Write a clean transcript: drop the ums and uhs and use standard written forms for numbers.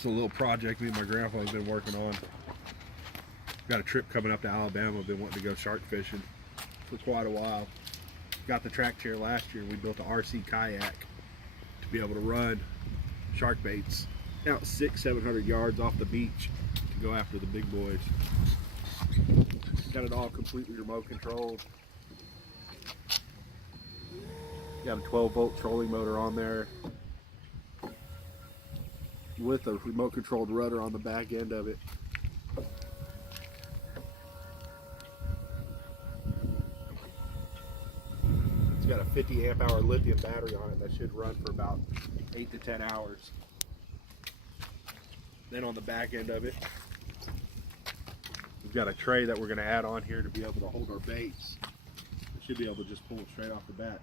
It's a little project me and my grandpa have been working on. Got a trip coming up to Alabama. Been wanting to go shark fishing for quite a while. Got the track chair last year. We built an RC kayak to be able to run shark baits out 600-700 yards off the beach to go after the big boys. Got it all completely remote controlled. Got a 12-volt trolling motor on there with a remote controlled rudder on the back end of it. It's got a 50 amp hour lithium battery on it that should run for about 8 to 10 hours. Then on the back end of it, we've got a tray that we're going to add on here to be able to hold our baits. We should be able to just pull it straight off the bat.